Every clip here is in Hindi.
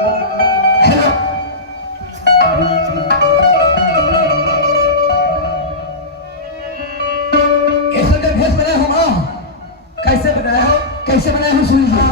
हेलो, ये सब जो भेष बनाया हो माँ, कैसे बनाया हो? कैसे बनाया हो सुन लीजिए।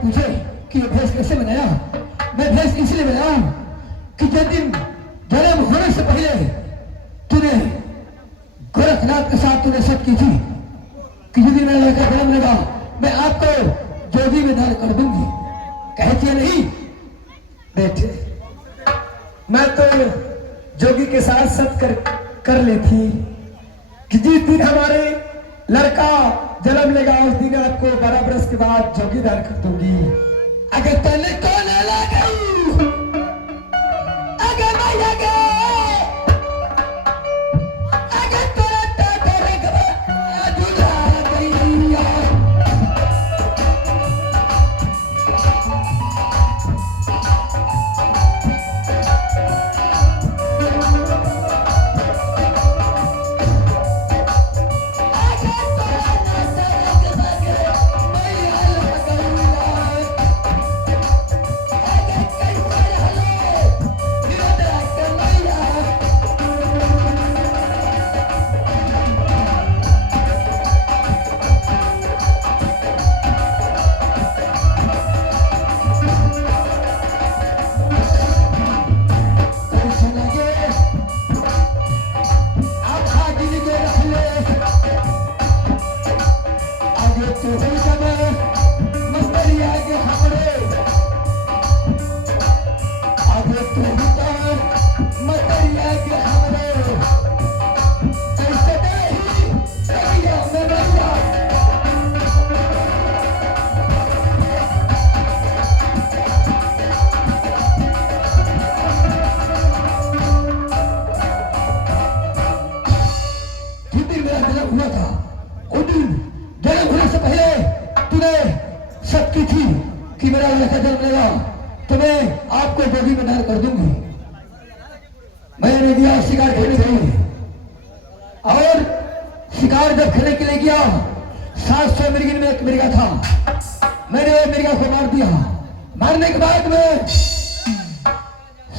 पूछे कि ये भेष कैसे बनाया? मैं भेष इसलिए बनाया कि जिस दिन जन्म होने से पहले तूने गोरखनाथ के साथ तूने शर्त की थी कि यदि मेरा लड़का जन्म लेगा मैं आपको जोगी में दान कर दूंगी। कहती है नहीं बेटे, मैं तो जोगी के साथ शर्त कर ली थी कि जिस दिन हमारे लड़का जन्म लेगा उस दिन आपको 12 बरस के बाद जोगी दान कर दूंगी। अगर तने कौन लगे अगर मैं लगे अगर तोरा तो रगवा दूल्हा गईया हुआ था। उस दिन जन्म होने से पहले तूने शर्त की थी कि मेरा लड़का जन्म लेगा तो मैं आपको जोगी में दान कर दूंगी। मैंने दिया शिकार खेलने के लिए और शिकार जब खेलने के लिए गया 700 मिर्गी में एक मिर्गा था। मैंने मिर्गा को मार दिया। मारने के बाद में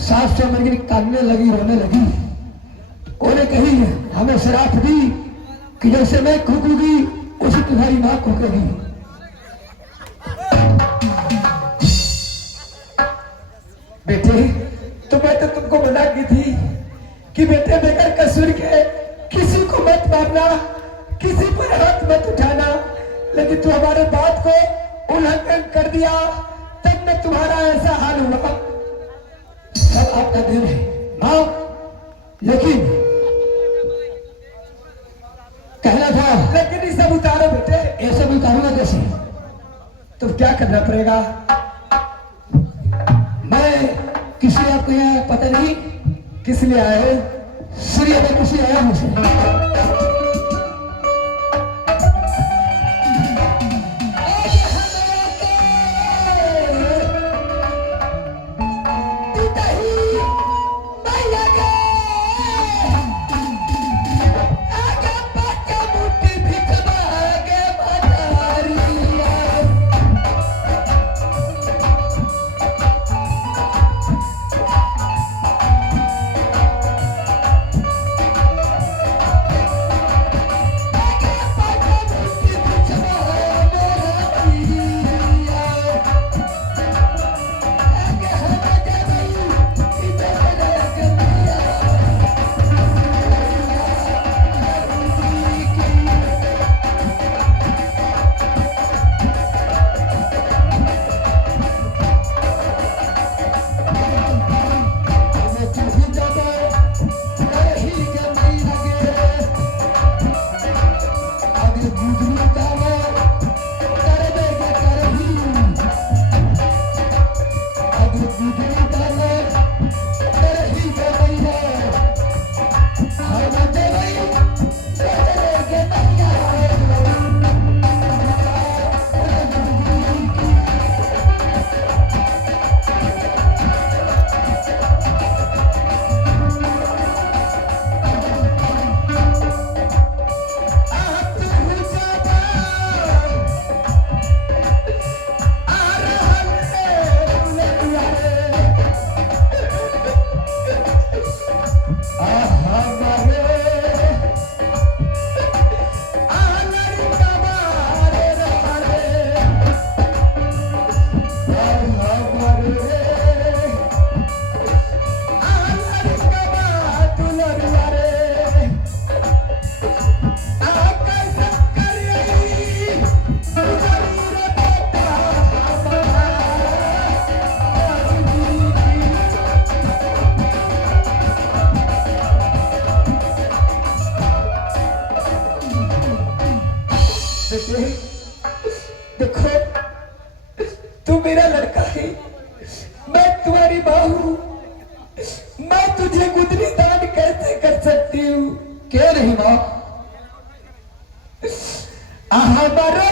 700 मिर्गी काटने लगी, रोने लगी। उन्हें कही हमें शराब दी कि जैसे मैं कूकूंगी उसी तुम्हारी मां कूकेगी। बेटे तो मैं तो तुमको मना की थी कि बेटे बेकर कसूर के किसी को मत मारना, किसी पर हाथ मत उठाना, लेकिन तू हमारे बात को उल्लंघन कर दिया, तब में तुम्हारा ऐसा हाल हुआ। सब आपका देन है मां, लेकिन कहना था लेकिन ये सब उतारो बेटे। ये सब उतारूंगा कैसे? तो क्या करना पड़ेगा? मैं किसी आपको यह पता नहीं किस लिए आए हो? सूर्य में किसी आया मुझे देखो, तू मेरा लड़का है, मैं तुम्हारी माँ हूँ। मैं तुझे गुदरी दान कैसे कर सकती हूँ? क्यों नहीं माँ? हमारा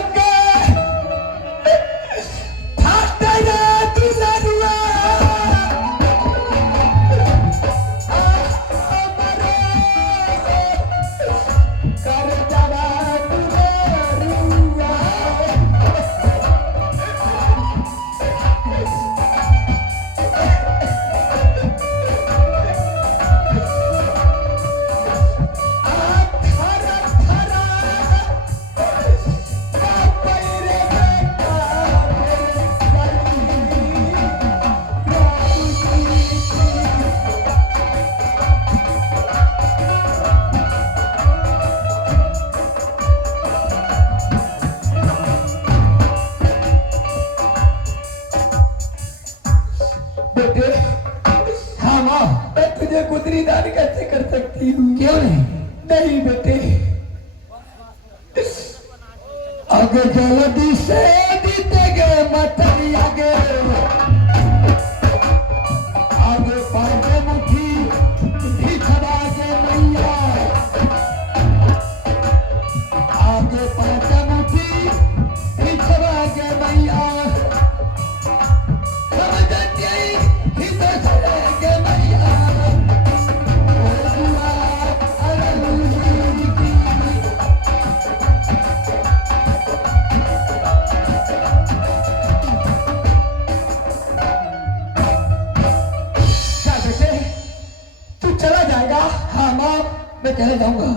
हाँ माँ, मैं तुझे गुदरी दान कैसे कर सकती हूँ? क्यों नहीं? नहीं बेटे, आगे जल्दी से जीतेगे मतरी आगे आगे पाँच मुट्ठी भिखवा के मैया आगे पाँच मुट्ठी भिखवा के मैया मैं चले जाऊंगा।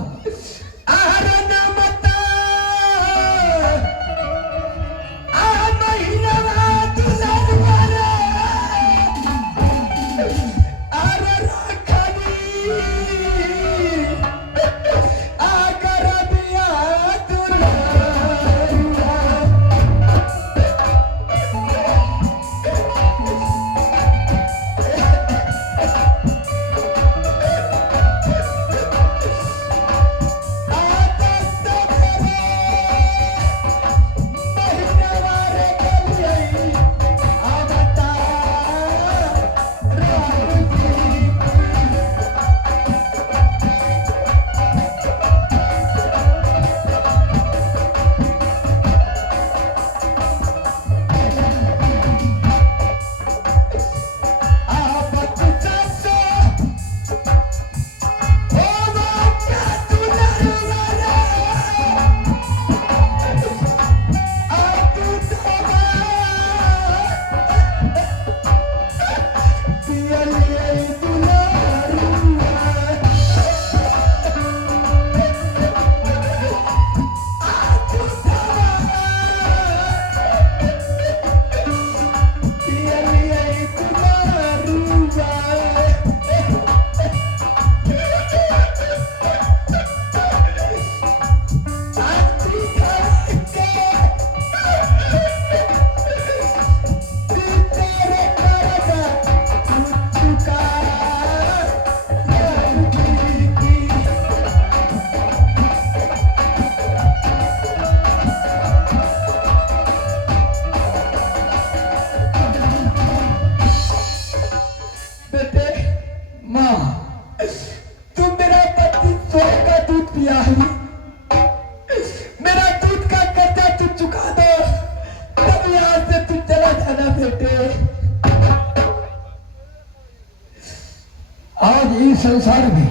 आज इस संसार में,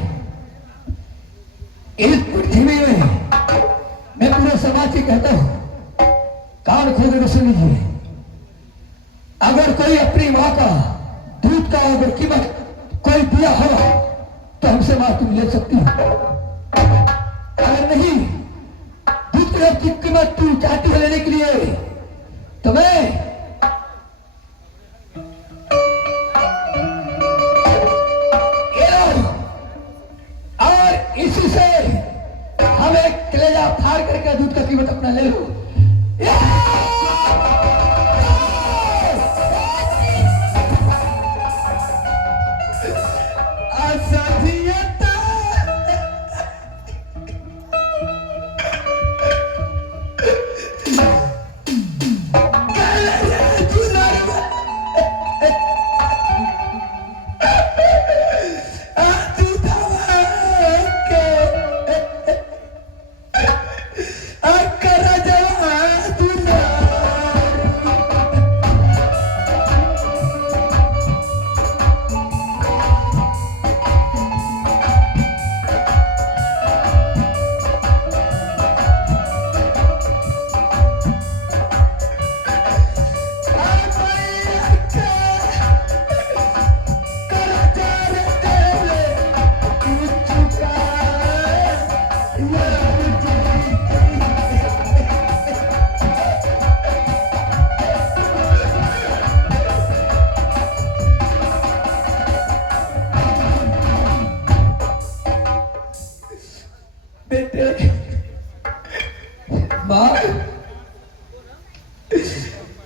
इस पृथ्वी में मैं पूरे समाज से कहता हूं, कान खोल कर सुन लीजिए। अगर कोई अपनी माँ का दूध का अगर कीमत कोई दिया होगा तो हमसे माँ तुम ले सकती हो। अगर नहीं दूध की कीमत तू चाहती है लेने के लिए तो मैं ये लो, और इसी से हम एक कलेजा फाड़ करके दूध का कीमत अपना ले लो।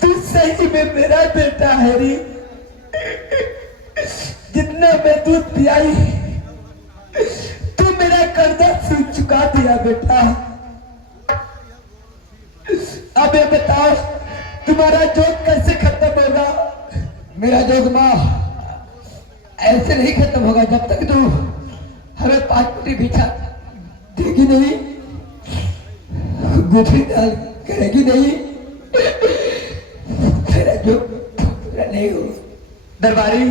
तू सही में मेरा बेटा है री। जितना मैं दूध पियाई तू मेरा कर्जा चुका दिया बेटा। अब ये बताओ तुम्हारा जोग कैसे खत्म होगा? मेरा जोग माँ ऐसे नहीं खत्म होगा जब तक तू हमें 5 फुटी भिक्षा देगी नहीं, गुथली डाल करेगी नहीं, मेरा जोग पूरा नहीं हो। दरबारी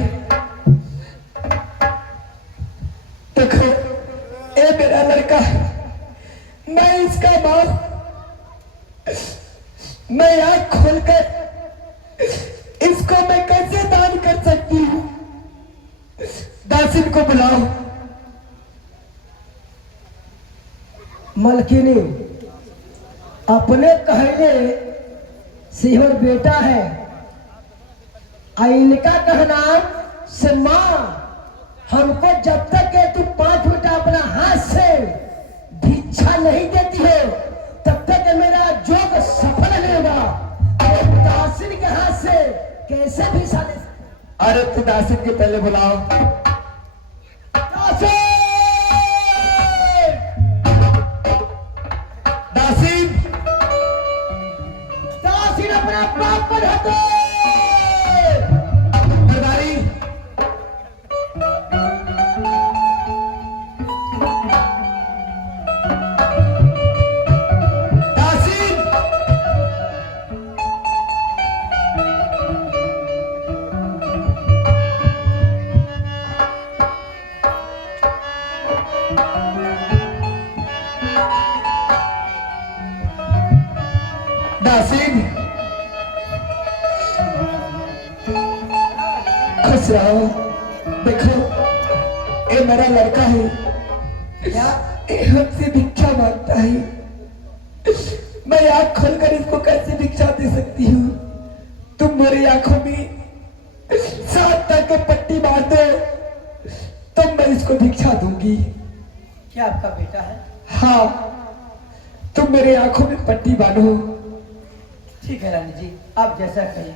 देखो, ये मेरा लड़का, मैं इसका मां, मैं आंख खोलकर इसको मैं कैसे दान कर सकती हूँ? दासिन को बुलाओ। मलकिनी अपने कहने सिहर बेटा है, इनका कहना से माँ हमको जब तक के तू 5 फुट अपना हाथ से भिक्षा नहीं देती हो तब तक मेरा जोग सफल नहीं होगा। दासिन के हाथ से कैसे भिक्षा ले? अरे तू दासिन के पहले बुलाओ। दासिन! दासिन! दासिन अपना बाप पर हटो। दरबारी दासिन! दासिन खुश रहो। देखो ये मेरा लड़का है, क्या? ये हमसे भिक्षा मांगता है। मैं आंख खोलकर इसको कैसे भिक्षा दे सकती हूँ? तुम मेरी आंखों में 7 तक के पट्टी बांध दो तो मैं इसको भिक्षा दूंगी। क्या आपका बेटा है? हाँ, तुम मेरी आंखों में पट्टी बांधो। ठीक है रानी जी, आप जैसा कहिए।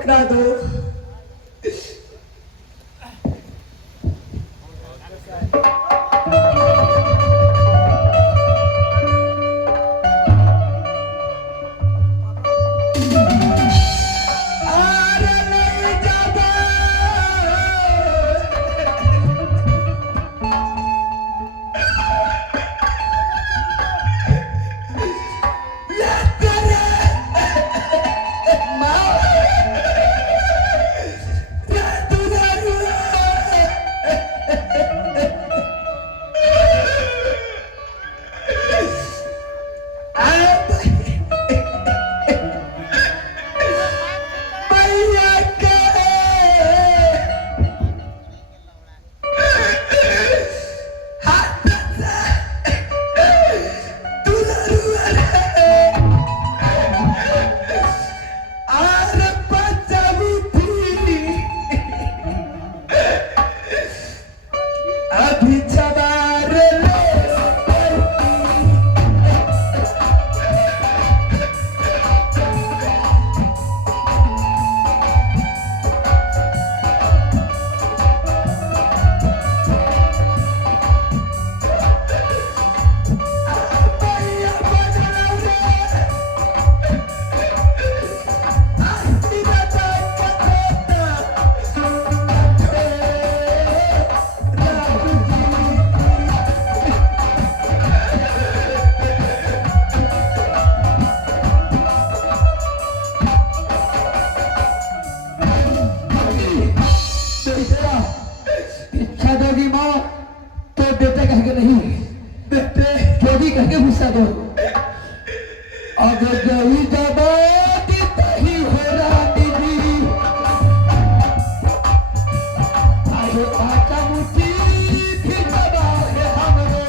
पकड़ा दो। अरे नहीं जाबा। ले तेरे माँ रे दुलारुआ। भैया के हाथ से दुलारुआ रे आर बचावी थी अभी जवार ले भैया बजना रे आस्ती बचा पता बेटा इच्छा दोगी माँ तो बेटे कह के नहीं, बेटे जोगी कह के गुस्सा दो। अगर जही जबाती तही हो रानी जी आयो पाचा मुठी फिर दबा है हमरे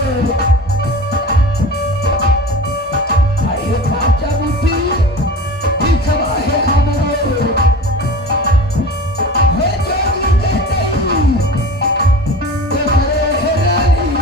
आयो पाचा मुठी फिर दबा है हमरे हे जोगी कहते ही तो करे है रानी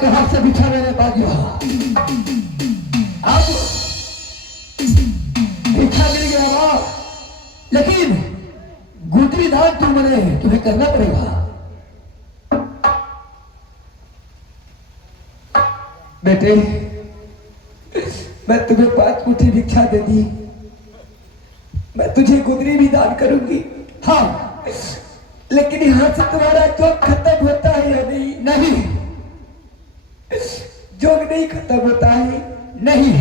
के हाथ से बिछा मैंने पा गया। अब बिछा मिल गया मां, लेकिन गुदरी दान तुम्हें करना पड़ेगा। बेटे मैं तुम्हें 5 मुट्ठी भिक्षा दे दी, मैं तुझे गुदरी भी दान करूंगी। हाँ, लेकिन यहाँ से तुम्हारा जोग खत्म होता है या नहीं? नहीं, जोग नहीं खत्म होता है। नहीं।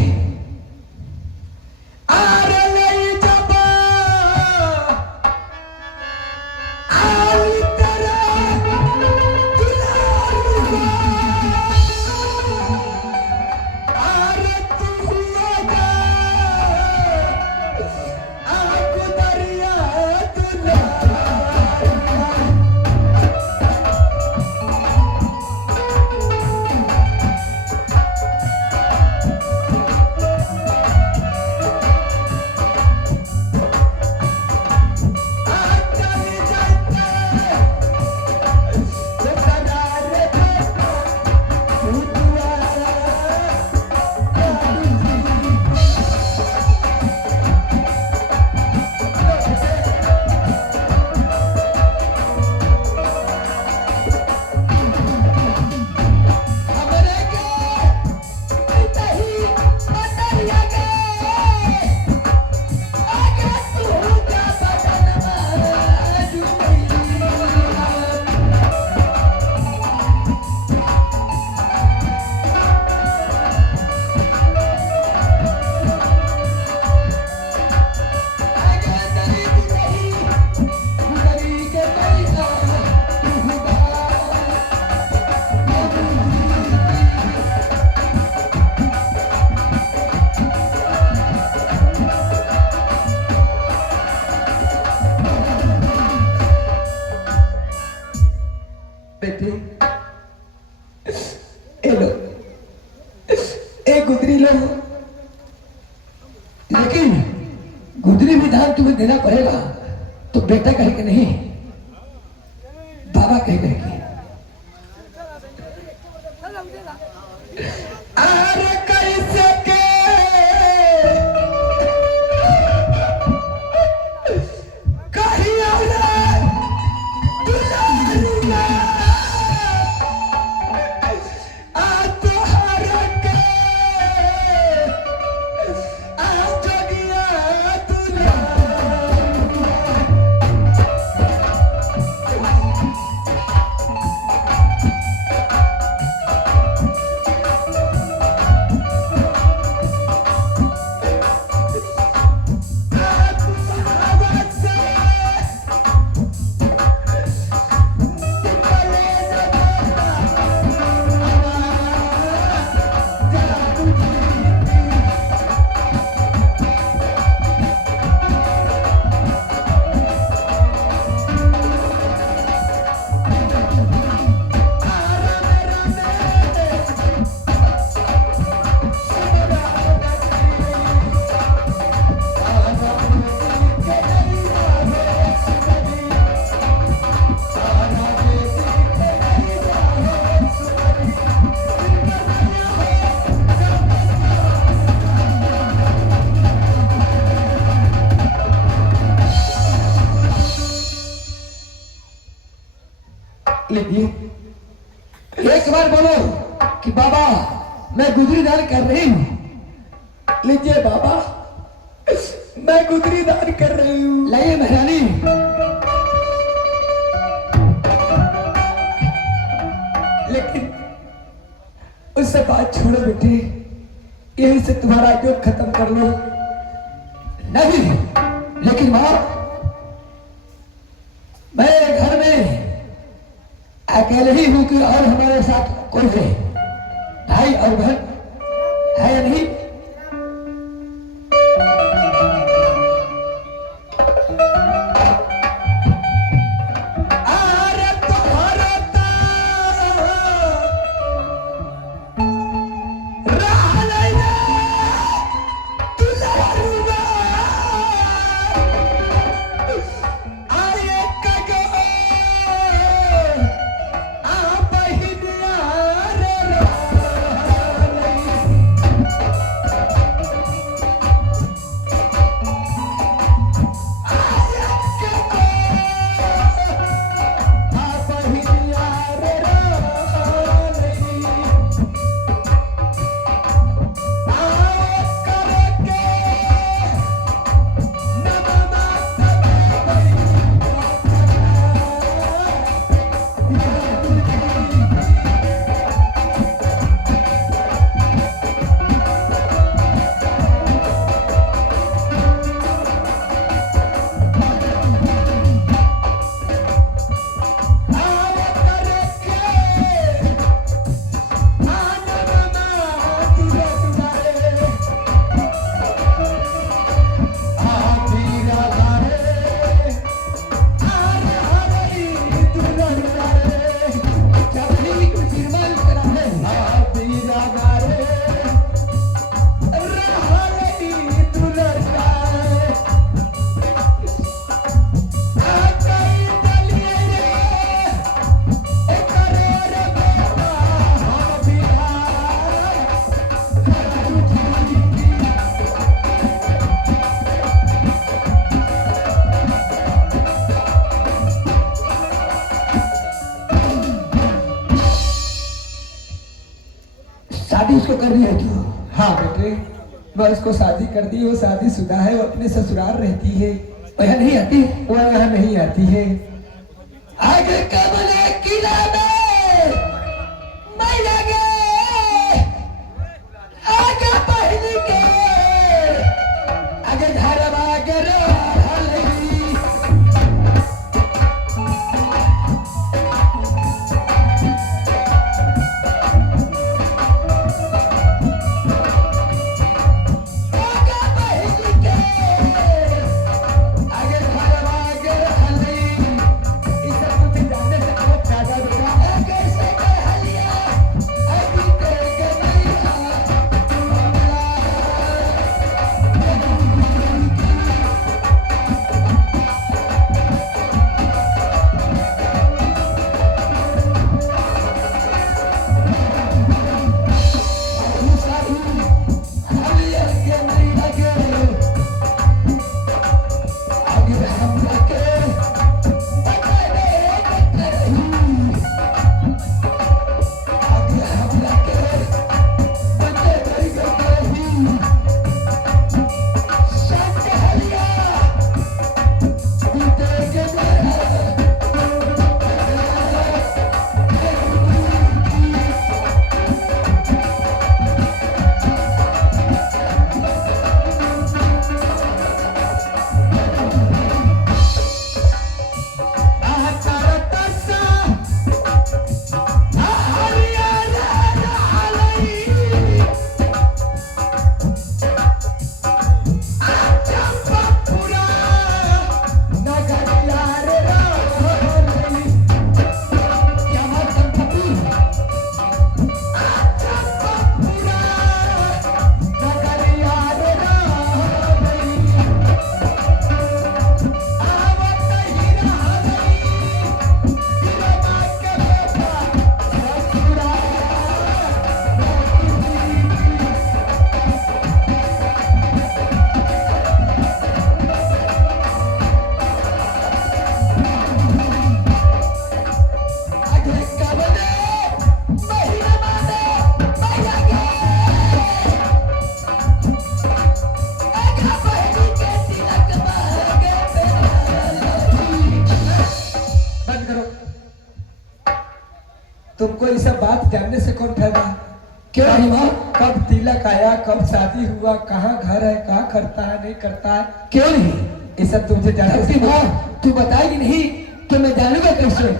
आरे नहीं जबा, आई तेरा दुलारुआ, आरे तू हुआ आगु दरिया दुलारुआ। लो, एक गुदरी लो। लेकिन गुदरी भी दान तुम्हें देना पड़ेगा। तो बेटा कहे कि नहीं, बाबा कहे कि अरे कैसे के कहिया रे दुलारिया, आ तोहर के आ जोगिया दुलारिया। लीजिए, एक बार बोलो कि बाबा मैं गुदरी दान कर रही हूँ। लीजिए बाबा, मैं गुदरी दान कर रही हूँ। लाइए महारानी। लेकिन उससे बात छोड़ो बेटे, यही से तुम्हारा योग खत्म कर लो। नहीं, लेकिन माँ, मैं घर में अकेले ही हूं कि और हमारे साथ कोई है? भाई और बहन है या नहीं? अरे तुम्हारा रहा नहीं दुलारुआ, आए कगो आ बहिनिया रे रहा नहीं। शादी उसको करनी है क्यों? हाँ बेटे, मैं उसको शादी कर दी, वो शादीशुदा है, वो अपने ससुराल रहती है। वो यहाँ नहीं आती? वो यहाँ नहीं आती है। आगे कमले किला में मैं लगे, आगे पहली के आगे घर आगे रही। आगे घर आगे रही। इसे कुछ जानने से बहुत फायदा बेटा। तुमको ये सब बात जानने से कौन फायदा? क्यों नहीं माँ? कब तिलक आया, कब शादी हुआ, कहाँ घर है, कहाँ करता है नहीं करता है, क्यों नहीं? ये सब तुमसे जानने धरती से माँ तू बताएगी नहीं तो मैं जानूंगा कैसे?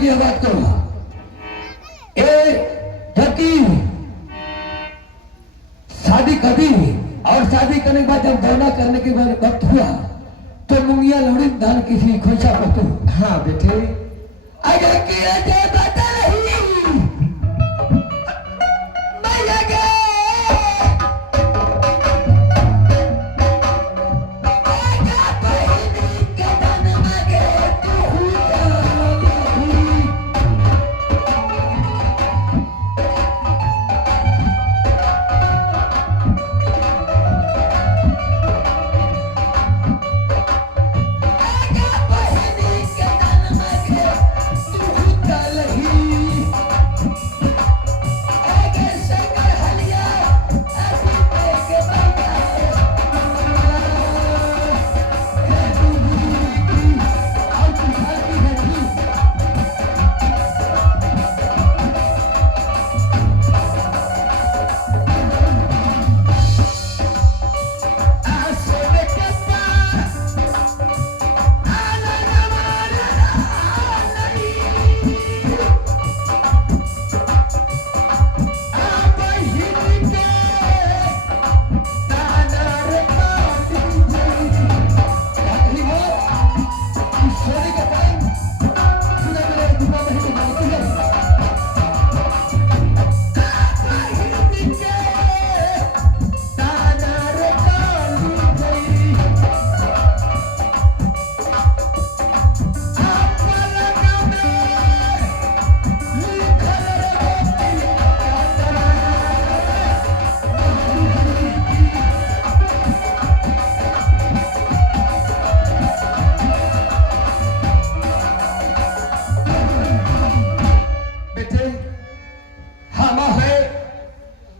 ये बात को जबकि शादी कभी और शादी करने के बाद जब दौरा करने के बाद वक्त हुआ तो मुंगिया लौड़ी दान किसी खोसा पतू। हाँ बेटे, अगर किया जाए बता नहीं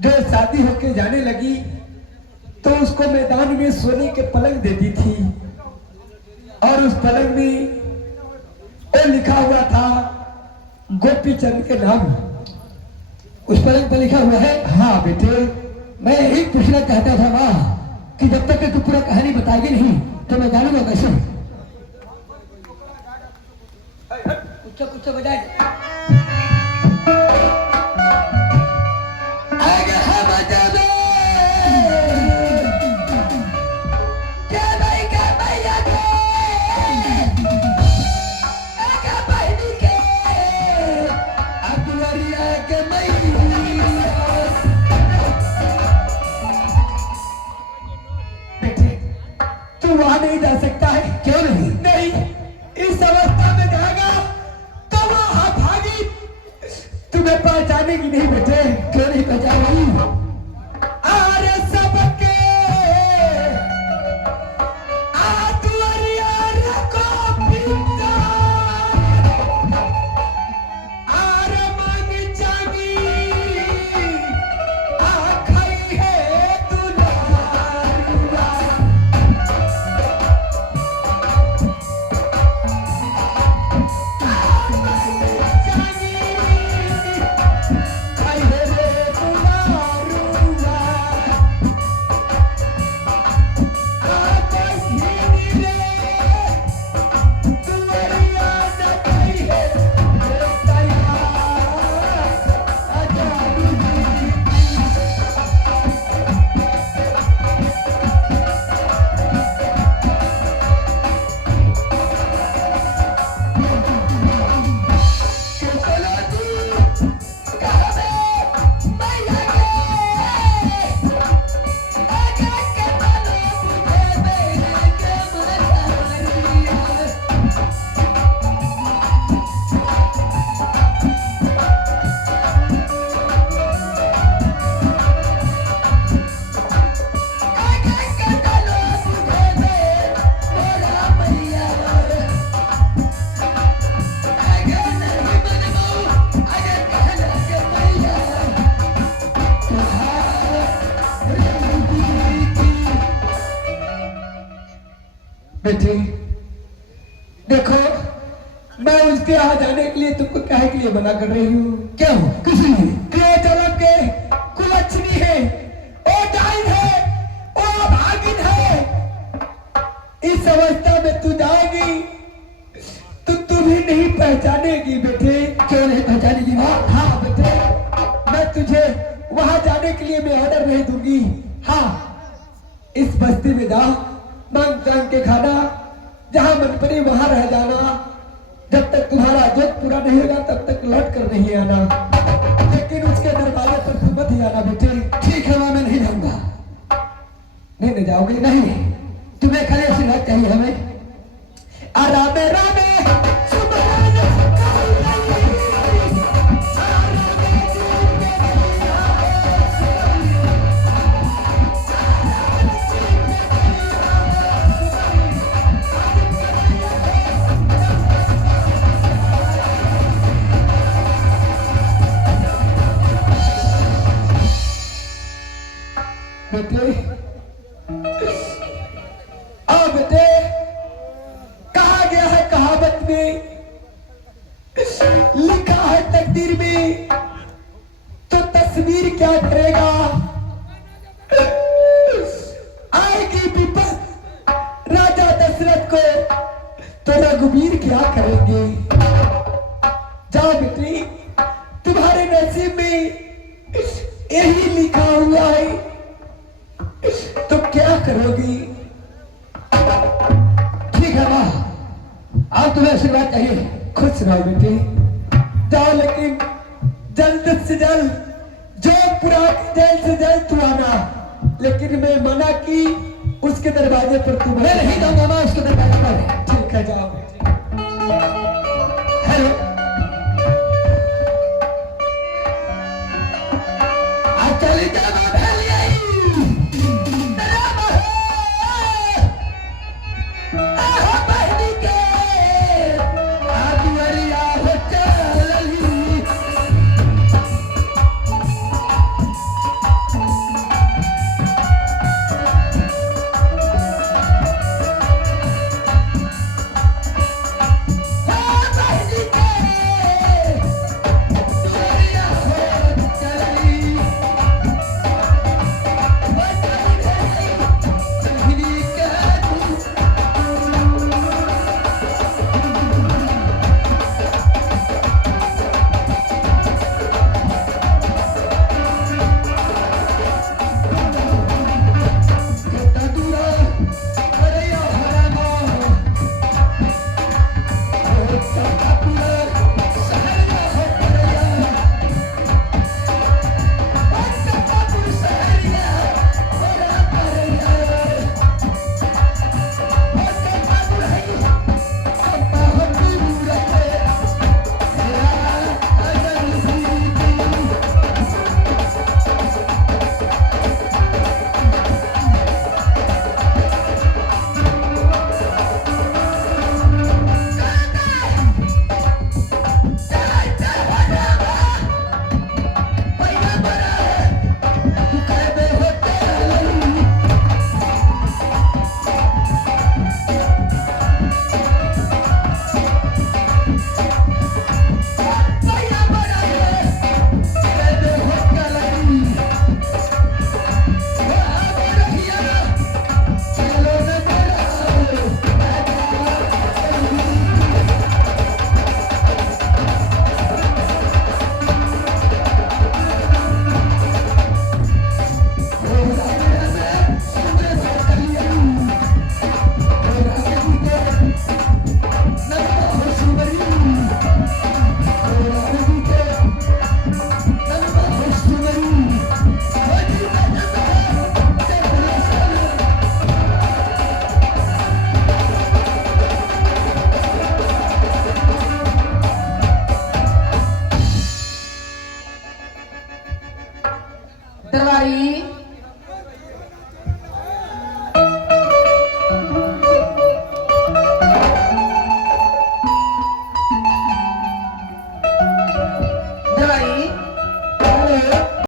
जो शादी होके जाने लगी तो उसको मैदान में सोने के पलंग दे दी थी और उस पलंग में वो लिखा हुआ था गोपी चंद के नाम। उस पलंग पर लिखा हुआ है। हाँ बेटे, मैं यही पूछना चाहता था माँ कि जब तक तू पूरा कहानी बताएगी नहीं तो मैं जानूंगा कैसे। कुछ कुछ बजाए आगे हम बजा दे क्या भाई क्या भैया के आगे बहनी के अकबरिया के बेटे तू वहां नहीं जा सकता है। क्यों नहीं? नहीं, इस अवस्था में जाएगा तो वहां भागी तुम्हें पहचानेगी नहीं बेटे। क्यों नहीं पहचान रही? अरे सबके आत्मरिया को पिता अरे मांग जागी आखई है दुलारिया। बेटे देखो, मैं उसके यहाँ जाने के लिए तुमको काहे के लिए मना कर रही हूँ? क्यों? किस लिए? ये जन्म के कुलच्छनी है, ओ डाइन है, ओ भागिन है। इस अवस्था में तू जाएगी तो तू भी नहीं पहचानेगी बेटे। क्यों नहीं पहचानेगी माँ? हाँ बेटे, मैं तुझे वहां जाने के लिए मैं ऑर्डर नहीं दूंगी। हाँ, इस बस्ती में जाओ, मांग तांग के खाना, जहां मन पड़े वहां रह जाना। जब तक तुम्हारा जोत पूरा नहीं होगा तब तक लौट कर नहीं आना, लेकिन उसके दरवाजे पर तुम मत ही आना बेटे। ठीक है माँ, मैं नहीं जाऊंगा। नहीं जाओगे? नहीं, तुम्हें खाली आशीर्वाद चाहिए हमें। रामे रामे बेटे, बेटे कहा गया है कहावत में, लिखा है तकदीर में, तो तस्वीर क्या करेगा? आएगी विपत राजा दशरथ को तो रघुवीर क्या करेंगे? जाओ बेटी, तुम्हारे नसीब में यही लिखा हुआ है, तो क्या करोगी? ठीक है माँ, अब तुम्हें आशीर्वाद चाहिए। खुश रहो बेटे, जाओ, लेकिन जल्द से जल्द जो पूरा जल्द से जल्द तू आना। लेकिन मैं मना की उसके दरवाजे पर तू मैं नहीं जाऊंगा माँ उसके दरबार पर। ठीक है, जाओ।